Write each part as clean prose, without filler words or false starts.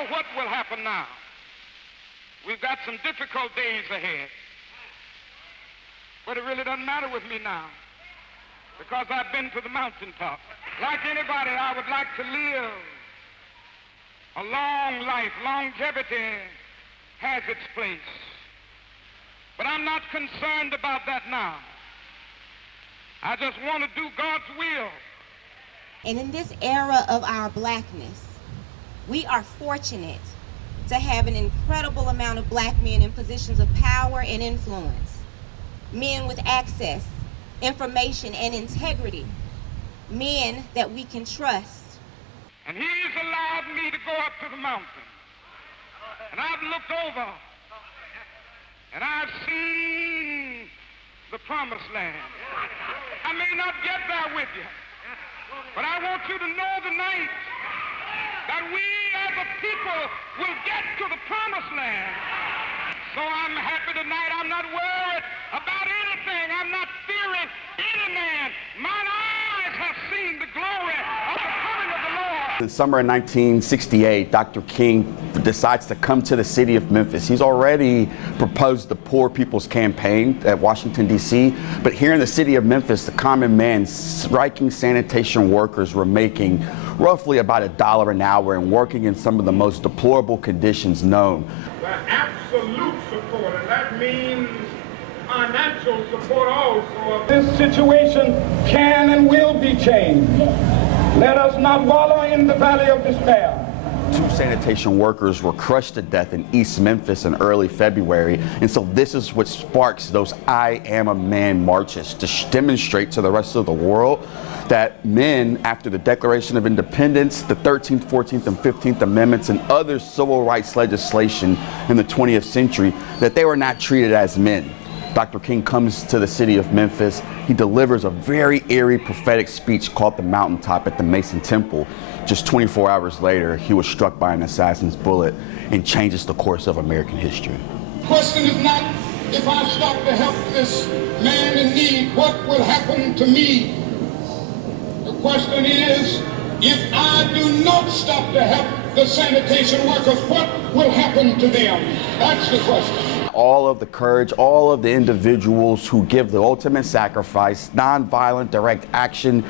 know what will happen now. We've got some difficult days ahead. But it really doesn't matter with me now, because I've been to the mountaintop. Like anybody, I would like to live a long life. Longevity has its place. But I'm not concerned about that now. I just want to do God's will. And in this era of our blackness, we are fortunate to have an incredible amount of black men in positions of power and influence. Men with access, information, and integrity. Men that we can trust. And He's allowed me to go up to the mountain. And I've looked over, and I've seen the promised land. I may not get there with you, but I want you to know tonight that we as a people will get to the promised land. So I'm happy tonight. I'm not worried about anything. I'm not fearing any man. Mine eyes have seen the glory of the coming of the Lord. In the summer of 1968, Dr. King decides to come to the city of Memphis. He's already proposed the Poor People's Campaign at Washington, D.C., but here in the city of Memphis, the common man, striking sanitation workers were making roughly about $1 an hour and working in some of the most deplorable conditions known. The absolute support, and that means financial support also. This situation can and will be changed. Let us not wallow in the valley of despair. 2 sanitation workers were crushed to death in East Memphis in early February. And so this is what sparks those I Am a Man marches to demonstrate to the rest of the world that men, after the Declaration of Independence, the 13th, 14th, and 15th Amendments, and other civil rights legislation in the 20th century, that they were not treated as men. Dr. King comes to the city of Memphis. He delivers a very eerie prophetic speech called the Mountaintop at the Mason Temple. Just 24 hours later, he was struck by an assassin's bullet and changes the course of American history. The question is not if I stop to help this man in need, what will happen to me? The question is, if I do not stop to help the sanitation workers, what will happen to them? That's the question. All of the courage, all of the individuals who give the ultimate sacrifice, nonviolent direct action,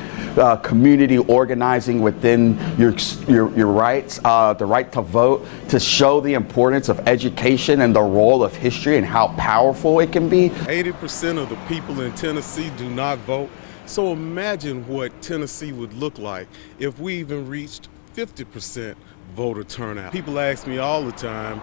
community organizing within your rights, the right to vote, to show the importance of education and the role of history and how powerful it can be. 80% of the people in Tennessee do not vote. So imagine what Tennessee would look like if we even reached 50% voter turnout. People ask me all the time,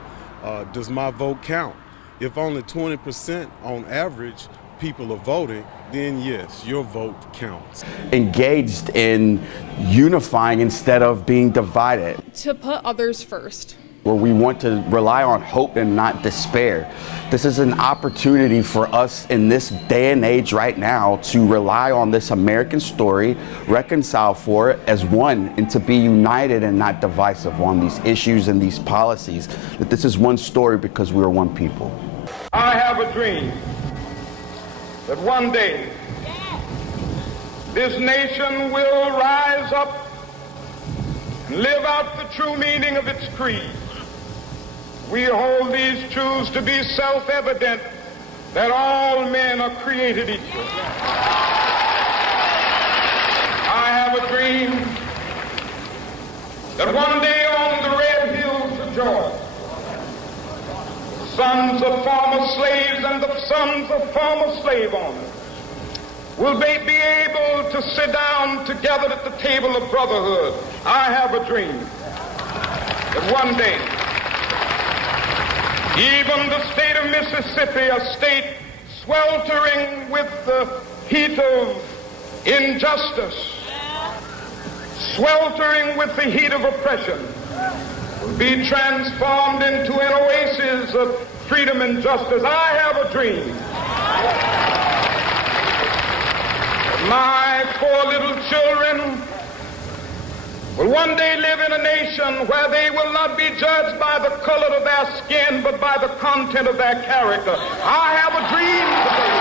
does my vote count? If only 20% on average people are voting, then yes, your vote counts. Engaged in unifying instead of being divided. To put others first. Where we want to rely on hope and not despair. This is an opportunity for us in this day and age right now to rely on this American story, reconcile for it as one, and to be united and not divisive on these issues and these policies. That this is one story because we are one people. I have a dream that one day this nation will rise up and live out the true meaning of its creed. We hold these truths to be self-evident, that all men are created equal. I have a dream that one day on the red hills of Georgia, sons of former slaves and the sons of former slave owners will be able to sit down together at the table of brotherhood. I have a dream that one day, even the state of Mississippi, a state sweltering with the heat of injustice, sweltering with the heat of oppression, will be transformed into an oasis of freedom and justice. I have a dream. My 4 little children will one day live in a nation where they will not be judged by the color of their skin, but by the content of their character. I have a dream today.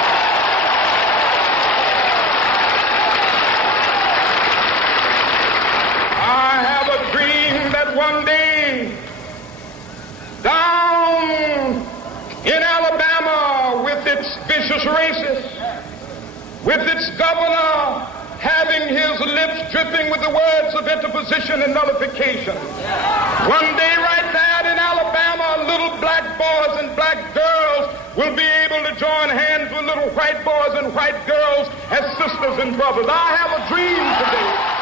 I have a dream that one day races, with its governor having his lips dripping with the words of interposition and nullification. One day right now in Alabama, little black boys and black girls will be able to join hands with little white boys and white girls as sisters and brothers. I have a dream today